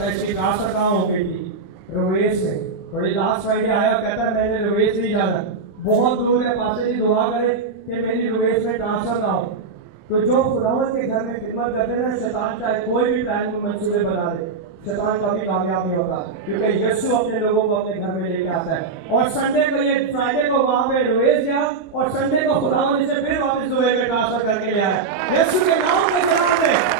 पता है इसकी ट्रांसफर कहाँ हो गई थी, रोवेस में। और ये लास्ट फ्राइडे आया, कहता है मैंने रोवेस नहीं जाना, बहुत दूर है, पास जी दुआ करे कि मेरी रोवेस में ट्रांसफर ना हो। तो जो खुदावंद के घर में खिदमत करते हैं, शैतान चाहे कोई भी प्लान में मंसूबे बना दे, शैतान कभी कामयाब नहीं होता, क्योंकि यीशु अपने लोगों को अपने घर में लेके आता है। और संडे को, ये फ्राइडे को वहां पे रोवेस गया, और संडे को खुदावंद इसे फिर वापस रोवेस में ट्रांसफर करके ले आया। यीशु के नाम में सलाम है।